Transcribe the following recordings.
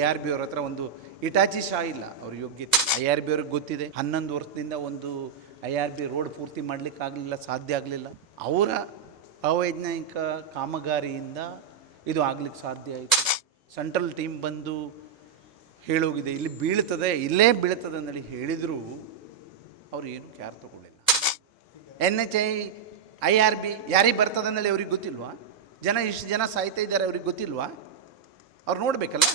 I R B ಅವ್ರ ಹತ್ರ ಒಂದು ಇಟಾಚಿ ಶಾ ಇಲ್ಲ, ಅವ್ರ ಯೋಗ್ಯತೆ. ಐ ಆರ್ ಬಿ ಅವ್ರಿಗೆ ಗೊತ್ತಿದೆ. ಹನ್ನೊಂದು ವರ್ಷದಿಂದ ಒಂದು ಐ ಆರ್ ಬಿ ರೋಡ್ ಪೂರ್ತಿ ಮಾಡಲಿಕ್ಕೆ ಆಗಲಿಲ್ಲ ಸಾಧ್ಯ ಆಗಲಿಲ್ಲ. ಅವರ ಅವೈಜ್ಞಾನಿಕ ಕಾಮಗಾರಿಯಿಂದ ಇದು ಆಗ್ಲಿಕ್ಕೆ ಸಾಧ್ಯ ಆಯಿತು. ಸೆಂಟ್ರಲ್ ಟೀಮ್ ಬಂದು ಹೇಳೋಗಿದೆ, ಇಲ್ಲಿ ಬೀಳ್ತದೆ, ಇಲ್ಲೇ ಬೀಳ್ತದೆ ಅಂತೇಳಿ ಹೇಳಿದರೂ ಅವರು ಏನು ಕ್ಯಾರ್ ತಗೊಳ್ಳಿಲ್ಲ. N H I I R B ಯಾರಿಗೆ ಬರ್ತದೆ ಅಂದೇಳಿ ಅವ್ರಿಗೆ ಗೊತ್ತಿಲ್ವಾ? ಜನ ಇಷ್ಟು ಜನ ಸಾಯ್ತಾ ಇದ್ದಾರೆ ಅವ್ರಿಗೆ ಗೊತ್ತಿಲ್ವಾ? ಅವ್ರು ನೋಡಬೇಕಲ್ಲ?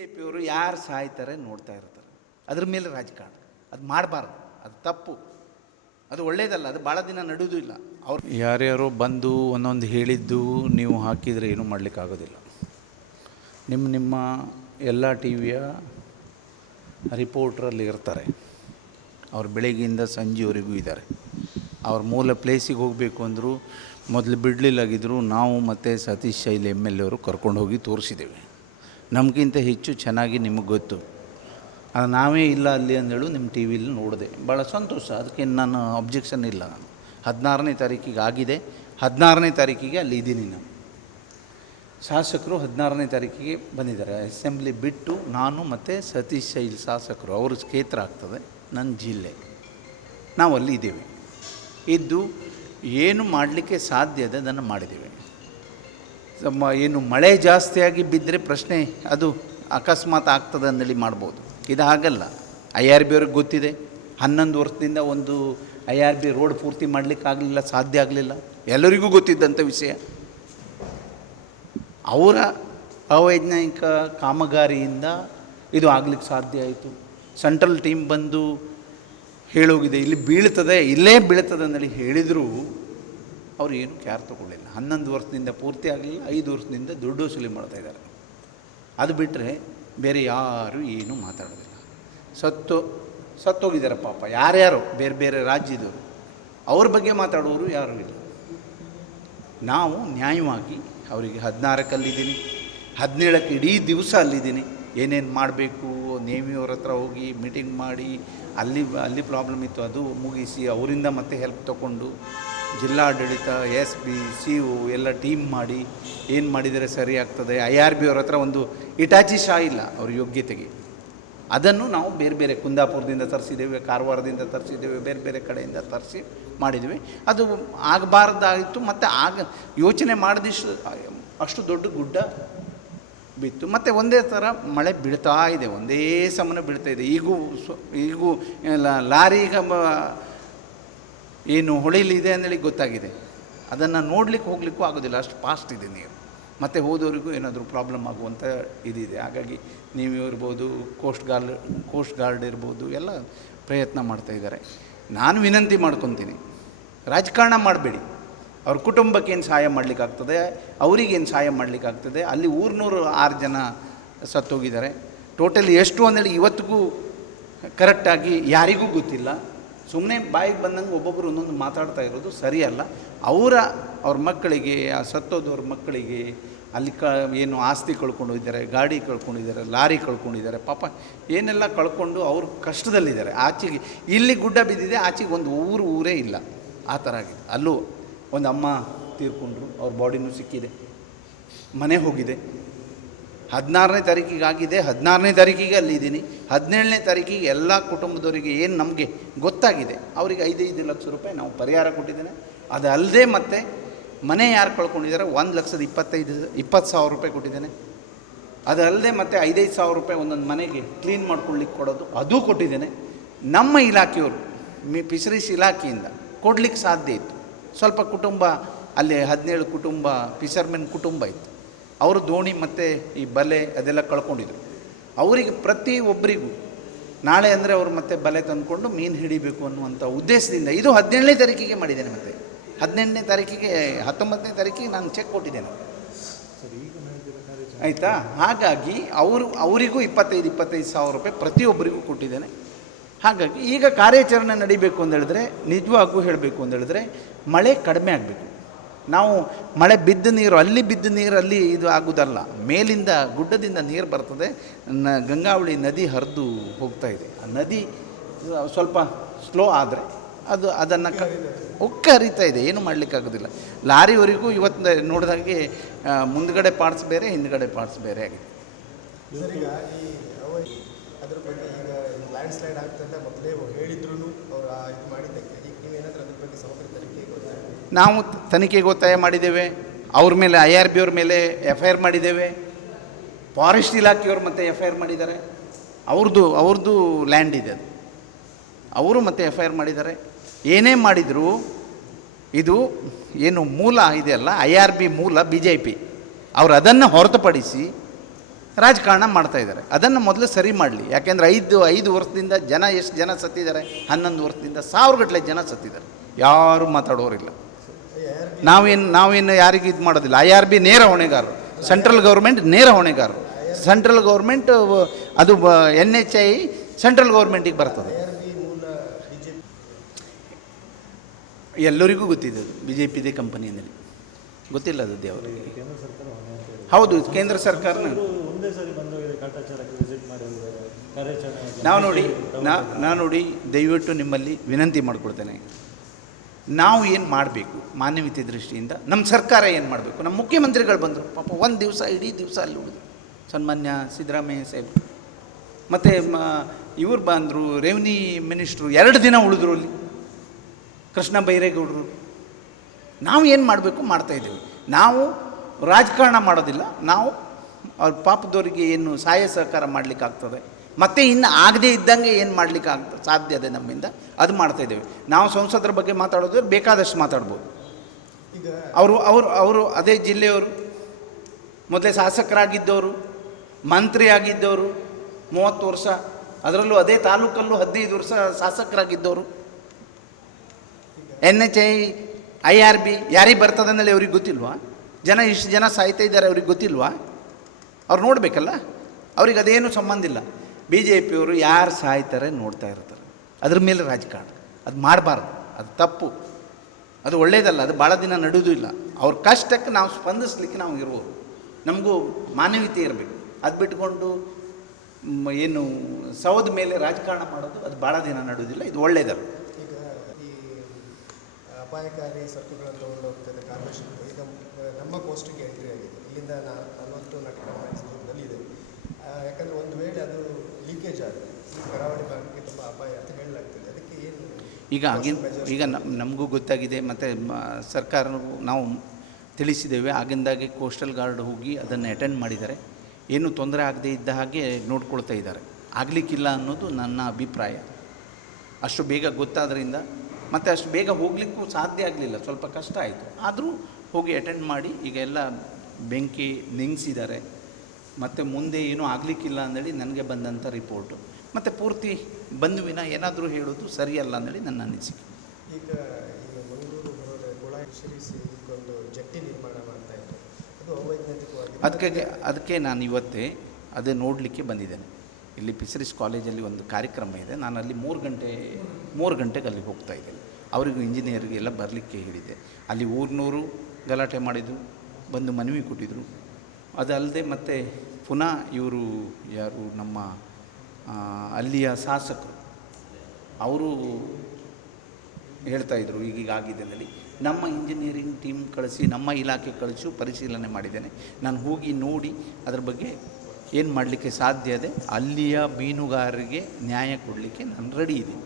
ಜೆ ಪಿಯವರು ಯಾರು ಸಾಯ್ತಾರೆ ನೋಡ್ತಾ ಇರ್ತಾರೆ. ಅದ್ರ ಮೇಲೆ ರಾಜಕಾರಣ. ಅದು ಮಾಡಬಾರ್ದು. ಅದು ತಪ್ಪು. ಅದು ಒಳ್ಳೇದಲ್ಲ, ಅದು ಭಾಳ ದಿನ ನಡೆಯೋದು ಇಲ್ಲ. ಅವ್ರು ಯಾರ್ಯಾರೋ ಬಂದು ಒಂದೊಂದು ಹೇಳಿದ್ದು ನೀವು ಹಾಕಿದರೆ ಏನೂ ಮಾಡಲಿಕ್ಕಾಗೋದಿಲ್ಲ ನಿಮ್ಮ ನಿಮ್ಮ ಎಲ್ಲ ಟಿ ವಿಯ ರಿಪೋರ್ಟ್ರಲ್ಲಿ ಇರ್ತಾರೆ. ಅವ್ರು ಬೆಳಗ್ಗೆಯಿಂದ ಸಂಜೆವರೆಗೂ ಇದ್ದಾರೆ. ಅವ್ರ ಮೂಲ ಪ್ಲೇಸಿಗೆ ಹೋಗಬೇಕು ಅಂದರು ಮೊದಲು ಬಿಡಲಿಲ್ಲಾಗಿದ್ದರು ನಾವು ಮತ್ತು ಸತೀಶ್ ಶೈಲಿ ಎಂ ಎಲ್ ಎವರು ಕರ್ಕೊಂಡು ಹೋಗಿ ತೋರಿಸಿದ್ದೇವೆ. ನಮಗಿಂತ ಹೆಚ್ಚು ಚೆನ್ನಾಗಿ ನಿಮಗೆ ಗೊತ್ತು. ಅದು ನಾವೇ ಇಲ್ಲ ಅಲ್ಲಿ ಅಂದೇಳು ನಿಮ್ಮ ಟಿ ವಿಲಿ ನೋಡಿದೆ. ಭಾಳ ಸಂತೋಷ. ಅದಕ್ಕೆ ನಾನು ಅಬ್ಜೆಕ್ಷನ್ ಇಲ್ಲ ನಾನು. ಹದಿನಾರನೇ ತಾರೀಕಿಗೆ ಆಗಿದೆ. ಹದಿನಾರನೇ ತಾರೀಕಿಗೆ ಅಲ್ಲಿ ಇದ್ದೀನಿ ನಾನು. ಶಾಸಕರು ಹದಿನಾರನೇ ತಾರೀಕಿಗೆ ಬಂದಿದ್ದಾರೆ. ಅಸೆಂಬ್ಲಿ ಬಿಟ್ಟು ನಾನು ಮತ್ತು ಸತೀಶ್ ಶೈಲ್ ಶಾಸಕರು, ಅವರು ಕ್ಷೇತ್ರ ಆಗ್ತದೆ, ನನ್ನ ಜಿಲ್ಲೆ. ನಾವು ಅಲ್ಲಿ ಇದ್ದೇವೆ. ಇದ್ದು ಏನು ಮಾಡಲಿಕ್ಕೆ ಸಾಧ್ಯ ಇದೆ ಅದನ್ನು ಮಾಡಿದ್ದೇವೆ. ನಮ್ಮ ಏನು ಮಳೆ ಜಾಸ್ತಿಯಾಗಿ ಬಿದ್ದರೆ ಪ್ರಶ್ನೆ ಅದು ಅಕಸ್ಮಾತ್ ಆಗ್ತದೆ ಅಂದೇಳಿ ಮಾಡ್ಬೋದು. ಇದು ಹಾಗಲ್ಲ. ಐ ಆರ್ ಬಿ ಅವ್ರಿಗೆ ಗೊತ್ತಿದೆ. ಹನ್ನೊಂದು ವರ್ಷದಿಂದ ಒಂದು ಐ ಆರ್ ಬಿ ರೋಡ್ ಪೂರ್ತಿ ಮಾಡಲಿಕ್ಕೆ ಆಗಲಿಲ್ಲ, ಸಾಧ್ಯ ಆಗಲಿಲ್ಲ. ಎಲ್ಲರಿಗೂ ಗೊತ್ತಿದ್ದಂಥ ವಿಷಯ. ಅವರ ಅವೈಜ್ಞಾನಿಕ ಕಾಮಗಾರಿಯಿಂದ ಇದು ಆಗ್ಲಿಕ್ಕೆ ಸಾಧ್ಯ ಆಯಿತು. ಸೆಂಟ್ರಲ್ ಟೀಮ್ ಬಂದು ಹೇಳೋಗಿದೆ, ಇಲ್ಲಿ ಬೀಳ್ತದೆ, ಇಲ್ಲೇ ಬೀಳ್ತದೆ ಅಂದೇಳಿ ಹೇಳಿದರೂ ಅವರು ಏನು ಕ್ಯಾರ್ ತಗೊಳ್ಳಿಲ್ಲ. ಹನ್ನೊಂದು ವರ್ಷದಿಂದ ಪೂರ್ತಿ ಆಗಲಿಲ್ಲ, ಐದು ವರ್ಷದಿಂದ ದುಡ್ಡು ವಸೂಲಿ ಮಾಡ್ತಾ ಇದ್ದಾರೆ. ಅದು ಬಿಟ್ಟರೆ ಬೇರೆ ಯಾರು ಏನೂ ಮಾತಾಡೋದಿಲ್ಲ. ಸತ್ತು, ಸತ್ತೋಗಿದ್ದಾರೆ ಪಾಪ. ಯಾರ್ಯಾರು? ಬೇರೆ ಬೇರೆ ರಾಜ್ಯದವರು. ಅವ್ರ ಬಗ್ಗೆ ಮಾತಾಡೋರು ಯಾರೂ ಇಲ್ಲ. ನಾವು ನ್ಯಾಯವಾಗಿ ಅವರಿಗೆ ಹದಿನಾರಕ್ಕೆ ಅಲ್ಲಿದ್ದೀನಿ ಹದಿನೇಳಕ್ಕೆ ಇಡೀ ದಿವಸ ಅಲ್ಲಿದ್ದೀನಿ. ಏನೇನು ಮಾಡಬೇಕು ನೇವಿಯವ್ರ ಹತ್ರ ಹೋಗಿ ಮೀಟಿಂಗ್ ಮಾಡಿ, ಅಲ್ಲಿ ಅಲ್ಲಿ ಪ್ರಾಬ್ಲಮ್ ಇತ್ತು, ಅದು ಮುಗಿಸಿ ಅವರಿಂದ ಮತ್ತೆ ಹೆಲ್ಪ್ ತಗೊಂಡು ಜಿಲ್ಲಾಡಳಿತ ಎಸ್ ಬಿ ಸಿ ಒ ಎಲ್ಲ ಟೀಮ್ ಮಾಡಿ ಏನು ಮಾಡಿದರೆ ಸರಿ ಆಗ್ತದೆ ಐ ಆರ್ ಬಿ ಅವ್ರ ಹತ್ರ ಒಂದು ಇಟಾಚಿ ಶಾ ಇಲ್ಲ ಅವ್ರ ಯೋಗ್ಯತೆಗೆ. ಅದನ್ನು ನಾವು ಬೇರೆ ಬೇರೆ ಕುಂದಾಪುರದಿಂದ ತರಿಸಿದ್ದೇವೆ, ಕಾರವಾರದಿಂದ ತರಿಸಿದ್ದೇವೆ, ಬೇರೆ ಬೇರೆ ಕಡೆಯಿಂದ ತರಿಸಿ ಮಾಡಿದ್ವಿ. ಅದು ಆಗಬಾರ್ದಾಗಿತ್ತು ಮತ್ತು ಆಗ ಯೋಚನೆ ಮಾಡಿದಿಷ್ಟು, ಅಷ್ಟು ದೊಡ್ಡ ಗುಡ್ಡ ಬಿತ್ತು. ಮತ್ತು ಒಂದೇ ಥರ ಮಳೆ ಬೀಳ್ತಾ ಇದೆ. ಒಂದೇ ಸಮನೆ ಬೀಳ್ತಾ ಇದೆ. ಈಗೂ ಸ್ವ, ಈಗೂ ಲಾರಿಗ ಏನು ಹೊಳಿಲಿದೆ ಅಂದೇಳಿ ಗೊತ್ತಾಗಿದೆ. ಅದನ್ನು ನೋಡ್ಲಿಕ್ಕೆ ಹೋಗ್ಲಿಕ್ಕೂ ಆಗೋದಿಲ್ಲ. ಅಷ್ಟು ಫಾಸ್ಟ್ ಇದೆ ನೀರು. ಮತ್ತು ಹೋದವರಿಗೂ ಏನಾದರೂ ಪ್ರಾಬ್ಲಮ್ ಆಗುವಂಥ ಇದಿದೆ. ಹಾಗಾಗಿ ನೀವು ಇರ್ಬೋದು ಕೋಸ್ಟ್ ಗಾರ್ಡ್ ಕೋಸ್ಟ್ ಗಾರ್ಡ್ ಇರ್ಬೋದು, ಎಲ್ಲ ಪ್ರಯತ್ನ ಮಾಡ್ತಾ ಇದ್ದಾರೆ. ನಾನು ವಿನಂತಿ ಮಾಡ್ಕೊತೀನಿ. ರಾಜಕಾರಣ ಮಾಡಬೇಡಿ. ಅವ್ರ ಕುಟುಂಬಕ್ಕೆ ಏನು ಸಹಾಯ ಮಾಡಲಿಕ್ಕಾಗ್ತದೆ? ಅವರಿಗೇನು ಸಹಾಯ ಮಾಡಲಿಕ್ಕಾಗ್ತದೆ? ಅಲ್ಲಿ ಊರ್ನೂರು ಆರು ಜನ ಸತ್ತೋಗಿದ್ದಾರೆ. ಟೋಟಲಿ ಎಷ್ಟು ಅಂದೇಳಿ ಇವತ್ತಿಗೂ ಕರೆಕ್ಟಾಗಿ ಯಾರಿಗೂ ಗೊತ್ತಿಲ್ಲ. ಸುಮ್ಮನೆ ಬಾಯಿಗೆ ಬಂದಂಗೆ ಒಬ್ಬೊಬ್ಬರು ಒಂದೊಂದು ಮಾತಾಡ್ತಾ ಇರೋದು ಸರಿಯಲ್ಲ. ಅವರ, ಅವ್ರ ಮಕ್ಕಳಿಗೆ, ಆ ಸತ್ತೋದವ್ರ ಮಕ್ಕಳಿಗೆ ಅಲ್ಲಿ ಕ, ಏನು ಆಸ್ತಿ ಕಳ್ಕೊಂಡಿದ್ದಾರೆ, ಗಾಡಿ ಕಳ್ಕೊಂಡಿದ್ದಾರೆ, ಲಾರಿ ಕಳ್ಕೊಂಡಿದ್ದಾರೆ. ಪಾಪ, ಏನೆಲ್ಲ ಕಳ್ಕೊಂಡು ಅವರು ಕಷ್ಟದಲ್ಲಿದ್ದಾರೆ. ಆಚೆಗೆ, ಇಲ್ಲಿ ಗುಡ್ಡ ಬಿದ್ದಿದೆ, ಆಚೆಗೆ ಒಂದು ಊರು, ಊರೇ ಇಲ್ಲ. ಆ ಥರ ಆಗಿದೆ. ಅಲ್ಲೂ ಒಂದು ಅಮ್ಮ ತೀರ್ಕೊಂಡ್ರು, ಅವ್ರ ಬಾಡಿನೂ ಸಿಕ್ಕಿದೆ. ಮನೆ ಹೋಗಿದೆ. ಹದಿನಾರನೇ ತಾರೀಕಿಗೆ ಆಗಿದೆ. ಹದಿನಾರನೇ ತಾರೀಕಿಗೆ ಅಲ್ಲಿದ್ದೀನಿ ಹದಿನೇಳನೇ ತಾರೀಕಿಗೆ ಎಲ್ಲ ಕುಟುಂಬದವರಿಗೆ ಏನು ನಮಗೆ ಗೊತ್ತಾಗಿದೆ, ಅವರಿಗೆ ಐದೈದು ಲಕ್ಷ ರೂಪಾಯಿ ನಾವು ಪರಿಹಾರ ಕೊಟ್ಟಿದ್ದೇನೆ. ಅದಲ್ಲದೆ ಮತ್ತೆ ಮನೆ ಯಾರು ಕಳ್ಕೊಂಡಿದ್ದಾರೆ ಒಂದು ಲಕ್ಷದ ಇಪ್ಪತ್ತೈದು, ಇಪ್ಪತ್ತು ಸಾವಿರ ರೂಪಾಯಿ ಕೊಟ್ಟಿದ್ದೇನೆ. ಅದಲ್ಲದೆ ಮತ್ತೆ ಐದೈದು ಸಾವಿರ ರೂಪಾಯಿ ಒಂದೊಂದು ಮನೆಗೆ ಕ್ಲೀನ್ ಮಾಡ್ಕೊಳ್ಳಿಕ್ಕೆ ಕೊಡೋದು ಅದು ಕೊಟ್ಟಿದ್ದೇನೆ. ನಮ್ಮ ಇಲಾಖೆಯವರು, ಮಿ ಫಿಶರೀಸ್ ಇಲಾಖೆಯಿಂದ ಕೊಡಲಿಕ್ಕೆ ಸಾಧ್ಯ ಇತ್ತು. ಸ್ವಲ್ಪ ಕುಟುಂಬ, ಅಲ್ಲಿ ಹದಿನೇಳು ಕುಟುಂಬ, ಫಿಷರ್ಮೆನ್ ಕುಟುಂಬ ಇತ್ತು. ಅವರು ದೋಣಿ ಮತ್ತು ಈ ಬಲೆ ಅದೆಲ್ಲ ಕಳ್ಕೊಂಡಿದ್ರು. ಅವರಿಗೆ ಪ್ರತಿ ಒಬ್ಬರಿಗೂ ನಾಳೆ ಅಂದರೆ ಅವರು ಮತ್ತೆ ಬಲೆ ತಂದುಕೊಂಡು ಮೀನು ಹಿಡಿಬೇಕು ಅನ್ನುವಂಥ ಉದ್ದೇಶದಿಂದ, ಇದು ಹದಿನೇಳನೇ ತಾರೀಕಿಗೆ ಮಾಡಿದ್ದೇನೆ ಮತ್ತೆ. ಹದಿನೆಂಟನೇ ತಾರೀಕಿಗೆ, ಹತ್ತೊಂಬತ್ತನೇ ತಾರೀಕಿಗೆ ನಾನು ಚೆಕ್ ಕೊಟ್ಟಿದ್ದೇನೆ. ಆಯಿತಾ? ಹಾಗಾಗಿ ಅವರು, ಅವರಿಗೂ ಇಪ್ಪತ್ತೈದು ಇಪ್ಪತ್ತೈದು ಸಾವಿರ ರೂಪಾಯಿ ಪ್ರತಿಯೊಬ್ಬರಿಗೂ ಕೊಟ್ಟಿದ್ದೇನೆ. ಹಾಗಾಗಿ ಈಗ ಕಾರ್ಯಾಚರಣೆ ನಡಿಬೇಕು ಅಂತ ಹೇಳಿದ್ರೆ ನಿಜವಾಗೂ ಹೇಳಬೇಕು ಅಂತ ಹೇಳಿದ್ರೆ, ಮಳೆ ಕಡಿಮೆ ಆಗಬೇಕು. ನಾವು ಮಳೆ ಬಿದ್ದ ನೀರು, ಅಲ್ಲಿ ಬಿದ್ದ ನೀರು ಅಲ್ಲಿ ಇದು ಆಗೋದಲ್ಲ ಮೇಲಿಂದ ಗುಡ್ಡದಿಂದ ನೀರು ಬರ್ತದೆ. ನ ಗಂಗಾವಳಿ ನದಿ ಹರಿದು ಹೋಗ್ತಾ ಇದೆ. ಆ ನದಿ ಸ್ವಲ್ಪ ಸ್ಲೋ ಆದರೆ ಅದು ಅದನ್ನು ಕ ಉಕ್ಕ ಹರಿತಾ ಇದೆ. ಏನು ಮಾಡಲಿಕ್ಕಾಗೋದಿಲ್ಲ ಲಾರಿವರೆಗೂ ಇವತ್ತು ನೋಡಿದಾಗೆ ಮುಂದ್ಗಡೆ ಪಾರ್ಟ್ಸ್ ಬೇರೆ, ಹಿಂದ್ಗಡೆ ಪಾರ್ಟ್ಸ್ ಬೇರೆ ಆಗಿದೆ. ಅದ್ರ ಬಗ್ಗೆ ಈಗ ಲ್ಯಾಂಡ್ ಸ್ಲೈಡ್ ಆಗ್ತಂತ ಮೊದಲೇ ಹೇಳಿದ್ರು ಅವ್ರು ಇದು ಮಾಡಿದ್ದಕ್ಕೆ. ಈಗ ನೀವೇನಾದ್ರೂ ಅದ್ರ ಬಗ್ಗೆ ಸಮಗ್ರ ತನಿಖೆ ಗೊತ್ತಾಗ ನಾವು ತನಿಖೆಗೆ ಒತ್ತಾಯ ಮಾಡಿದ್ದೇವೆ. ಅವ್ರ ಮೇಲೆ ಐ ಆರ್ ಬಿ ಅವ್ರ ಮೇಲೆ ಎಫ್ ಐ ಆರ್ ಮಾಡಿದ್ದೇವೆ. ಫಾರೆಸ್ಟ್ ಇಲಾಖೆಯವರು ಮತ್ತೆ ಎಫ್ ಐ ಆರ್ ಮಾಡಿದ್ದಾರೆ. ಅವ್ರದ್ದು ಅವ್ರದ್ದು ಲ್ಯಾಂಡ್ ಇದೆ ಅದು. ಅವರು ಮತ್ತೆ ಎಫ್ ಐ ಆರ್ ಮಾಡಿದ್ದಾರೆ. ಏನೇ ಮಾಡಿದರೂ, ಇದು ಏನು ಮೂಲ ಇದೆಯಲ್ಲ ಐ ಆರ್ ಬಿ ಮೂಲ ಬಿ ಜೆ ಪಿ ಅವರು ಅದನ್ನು ಹೊರತುಪಡಿಸಿ ರಾಜಕಾರಣ ಮಾಡ್ತಾ ಇದ್ದಾರೆ. ಅದನ್ನು ಮೊದಲು ಸರಿ ಮಾಡಲಿ. ಯಾಕೆಂದರೆ ಐದು ಐದು ವರ್ಷದಿಂದ ಜನ ಎಷ್ಟು ಜನ ಸತ್ತಿದ್ದಾರೆ? ಹನ್ನೊಂದು ವರ್ಷದಿಂದ ಸಾವಿರಗಟ್ಟಲೆ ಜನ ಸತ್ತಿದ್ದಾರೆ. ಯಾರು ಮಾತಾಡೋರಿಲ್ಲ. ನಾವೇನು ನಾವೇನು ಯಾರಿಗೂ ಇದು ಮಾಡೋದಿಲ್ಲ. ಐ ಆರ್ ಬಿ ನೇರ ಹೊಣೆಗಾರರು. ಸೆಂಟ್ರಲ್ ಗೌರ್ಮೆಂಟ್ ನೇರ ಹೊಣೆಗಾರರು. ಸೆಂಟ್ರಲ್ ಗೌರ್ಮೆಂಟ್ ಅದು ಎನ್ ಎಚ್ ಐ ಸೆಂಟ್ರಲ್ ಗೌರ್ಮೆಂಟಿಗೆ ಬರ್ತದೆ. ಎಲ್ಲರಿಗೂ ಗೊತ್ತಿದೆ ಅದು. ಬಿ ಜೆ ಪಿದೇ ಕಂಪನಿಯಲ್ಲಿ. ಗೊತ್ತಿಲ್ಲ ಅದು ದೇವರಿಗೆ ಹೌದು ಕೇಂದ್ರ ಸರ್ಕಾರನ. ಒಂದೇ ಸರಿ ಬಂದು ಕಾಟಾಚಾರಕ್ಕೆ ವಿಸಿಟ್ ಮಾಡಿ ಕಾರ್ಯಾಚರಣೆ ನಾವು ನೋಡಿ ನಾ ನಾನು ನೋಡಿ ದಯವಿಟ್ಟು ನಿಮ್ಮಲ್ಲಿ ವಿನಂತಿ ಮಾಡಿಕೊಡ್ತೇನೆ ನಾವು ಏನು ಮಾಡಬೇಕು? ಮಾನವೀಯತೆ ದೃಷ್ಟಿಯಿಂದ ನಮ್ಮ ಸರ್ಕಾರ ಏನು ಮಾಡಬೇಕು? ನಮ್ಮ ಮುಖ್ಯಮಂತ್ರಿಗಳು ಬಂದರು. ಪಾಪ ಒಂದು ದಿವಸ ಇಡೀ ದಿವಸ ಅಲ್ಲಿ ಉಳಿದ್ರು. ಸನ್ಮಾನ್ಯ ಸಿದ್ದರಾಮಯ್ಯ ಸಾಹೇಬ್ ಮತ್ತು ಇವ್ರು ಬಂದರು ರೆವಿನ್ಯೂ ಮಿನಿಸ್ಟ್ರು ಎರಡು ದಿನ ಉಳಿದ್ರು ಅಲ್ಲಿ. ಕೃಷ್ಣ ಬೈರೇಗೌಡರು. ನಾವು ಏನು ಮಾಡಬೇಕು ಮಾಡ್ತಾಯಿದ್ದೀವಿ ನಾವು ರಾಜಕಾರಣ ಮಾಡೋದಿಲ್ಲ. ನಾವು ಅವ್ರ ಪಾಪದವರಿಗೆ ಏನು ಸಹಾಯ ಸಹಕಾರ ಮಾಡಲಿಕ್ಕಾಗ್ತದೆ. ಮತ್ತೆ ಇನ್ನು ಆಗದೇ ಇದ್ದಂಗೆ ಏನು ಮಾಡಲಿಕ್ಕೆ ಆಗ್ತದೆ ಸಾಧ್ಯ ಇದೆ ನಮ್ಮಿಂದ. ಅದು ಮಾಡ್ತಾ ಇದ್ದೇವೆ. ನಾವು ಸಂಸದರ ಬಗ್ಗೆ ಮಾತಾಡೋದು ಬೇಕಾದಷ್ಟು ಮಾತಾಡ್ಬೋದು. ಅವರು ಅವರು ಅವರು ಅದೇ ಜಿಲ್ಲೆಯವರು ಮೊದಲೇ ಶಾಸಕರಾಗಿದ್ದವರು ಮಂತ್ರಿ ಆಗಿದ್ದವರು ಮೂವತ್ತು ವರ್ಷ ಅದರಲ್ಲೂ ಅದೇ ತಾಲೂಕಲ್ಲೂ ಹದಿನೈದು ವರ್ಷ ಶಾಸಕರಾಗಿದ್ದವರು. N H I I R B ಯಾರಿಗೆ ಬರ್ತದೆ ಅಂದೇಳಿ ಅವ್ರಿಗೆ ಗೊತ್ತಿಲ್ವಾ? ಜನ ಇಷ್ಟು ಜನ ಸಾಯ್ತಾ ಇದ್ದಾರೆ ಅವ್ರಿಗೆ ಗೊತ್ತಿಲ್ವಾ? ಅವ್ರು ನೋಡಬೇಕಲ್ಲ? ಅವ್ರಿಗೆ ಅದೇನು ಸಂಬಂಧ ಇಲ್ಲ. ಬಿ ಜೆ ಪಿಯವರು ಯಾರು ಸಾಯ್ತಾರೆ ನೋಡ್ತಾ ಇರ್ತಾರೆ. ಅದ್ರ ಮೇಲೆ ರಾಜಕಾರಣ. ಅದು ಮಾಡಬಾರ್ದು. ಅದು ತಪ್ಪು. ಅದು ಒಳ್ಳೆಯದಲ್ಲ ಅದು ಭಾಳ ದಿನ ನಡೆಯೋದು ಇಲ್ಲ. ಅವ್ರ ಕಷ್ಟಕ್ಕೆ ನಾವು ಸ್ಪಂದಿಸ್ಲಿಕ್ಕೆ ನಾವು ಇರ್ಬೋದು. ನಮಗೂ ಮಾನವೀಯತೆ ಇರಬೇಕು. ಅದು ಬಿಟ್ಕೊಂಡು ಏನು ಸೌದ ಮೇಲೆ ರಾಜಕಾರಣ ಮಾಡೋದು ಅದು ಭಾಳ ದಿನ ನಡೆಯೋದಿಲ್ಲ ಇದು ಈ ಅಪಾಯಕಾರಿ ಸರಕುಗಳನ್ನು ತಗೊಂಡು ಹೋಗ್ತದೆ ಕಾರ್ಪೊರೇಷನ್ ಈಗ ನಮ್ಮ ಪೋಸ್ಟಿಗೆ ಎಂಟ್ರಿ ಆಗಿದೆ. ಇಲ್ಲಿಂದ ನಲವತ್ತು ನಾಲ್ಕು ಮೈಲ್ಸ್ ದೂರದಲ್ಲಿ ಇದೆ ಆ, ಯಾಕಂದ್ರೆ ಒಂದು ವೇಳೆ ಅದು ಲೀಕೇಜ್ ಆದರೆ ಈ ಕರಾವಳಿ ಭಾಗಕ್ಕೆ ತುಂಬ ಅಪಾಯ ಅಂತ ಹೇಳಲಾಗ್ತದೆ ಅದಕ್ಕೆ ಏನು ಈಗ ಆಗಿನ ಈಗ ನಮ್, ನಮಗೂ ಗೊತ್ತಾಗಿದೆ, ಮತ್ತು ಸರ್ಕಾರ ನಾವು ತಿಳಿಸಿದ್ದೇವೆ, ಆಗಿಂದಾಗೆ ಕೋಸ್ಟಲ್ ಗಾರ್ಡ್ ಹೋಗಿ ಅದನ್ನು ಅಟೆಂಡ್ ಮಾಡಿದ್ದಾರೆ. ಏನು ತೊಂದರೆ ಆಗದೇ ಇದ್ದ ಹಾಗೆ ನೋಡ್ಕೊಳ್ತಾ ಇದ್ದಾರೆ. ಆಗಲಿಕ್ಕಿಲ್ಲ ಅನ್ನೋದು ನನ್ನ ಅಭಿಪ್ರಾಯ. ಅಷ್ಟು ಬೇಗ ಗೊತ್ತಾದ್ರಿಂದ, ಮತ್ತು ಅಷ್ಟು ಬೇಗ ಹೋಗಲಿಕ್ಕೂ ಸಾಧ್ಯ ಆಗಲಿಲ್ಲ, ಸ್ವಲ್ಪ ಕಷ್ಟ ಆಯಿತು. ಆದರೂ ಹೋಗಿ ಅಟೆಂಡ್ ಮಾಡಿ, ಈಗ ಎಲ್ಲ ಬೆಂಕಿ ನಿಂಗಿಸಿದ್ದಾರೆ. ಮತ್ತು ಮುಂದೆ ಏನೂ ಆಗಲಿಕ್ಕಿಲ್ಲ ಅಂದೇಳಿ ನನಗೆ ಬಂದಂಥ ರಿಪೋರ್ಟು. ಮತ್ತು ಪೂರ್ತಿ ಬಂಧುವಿನ ಏನಾದರೂ ಹೇಳೋದು ಸರಿಯಲ್ಲ ಅಂದೇಳಿ ನನ್ನ ಅನಿಸಿಕೆ. ಈಗ ಜಟ್ಟಿ ನಿರ್ಮಾಣ ಮಾಡ್ತಾ ಅದು ಅವೈಜ್ಞಾನಿಕವಾಗಿ ಅದಕ್ಕೆ ಅದಕ್ಕೆ ನಾನು ಇವತ್ತೇ ಅದೇ ನೋಡಲಿಕ್ಕೆ ಬಂದಿದ್ದೇನೆ. ಇಲ್ಲಿ ಪಿಸರಿಸ್ ಕಾಲೇಜಲ್ಲಿ ಒಂದು ಕಾರ್ಯಕ್ರಮ ಇದೆ. ನಾನು ಅಲ್ಲಿ ಮೂರು ಗಂಟೆ ಮೂರು ಗಂಟೆಗೆ ಅಲ್ಲಿ ಹೋಗ್ತಾ ಇದ್ದೇನೆ. ಅವರಿಗೂ ಇಂಜಿನಿಯರಿಗೆಲ್ಲ ಬರಲಿಕ್ಕೆ ಹೇಳಿದೆ ಅಲ್ಲಿ ಊರಿನವರು ಗಲಾಟೆ ಮಾಡಿದರು ಬಂದು ಮನವಿ ಕೊಟ್ಟಿದ್ದರು ಅದಲ್ಲದೆ ಮತ್ತೆ ಪುನಃ ಇವರು ಯಾರು ನಮ್ಮ ಅಲ್ಲಿಯ ಶಾಸಕರು, ಅವರು ಹೇಳ್ತಾ ಇದ್ರು ಈಗೀಗ ಆಗಿದೆ ಅಂದೇಳಿ ನಮ್ಮ ಇಂಜಿನಿಯರಿಂಗ್ ಟೀಮ್ ಕಳಿಸಿ, ನಮ್ಮ ಇಲಾಖೆ ಕಳಿಸಿ ಪರಿಶೀಲನೆ ಮಾಡಿದ್ದೇನೆ. ನಾನು ಹೋಗಿ ನೋಡಿ ಅದ್ರ ಬಗ್ಗೆ ಏನು ಮಾಡಲಿಕ್ಕೆ ಸಾಧ್ಯ ಇದೆ, ಅಲ್ಲಿಯ ಮೀನುಗಾರರಿಗೆ ನ್ಯಾಯ ಕೊಡಲಿಕ್ಕೆ ನಾನು ರೆಡಿ ಇದ್ದೀನಿ.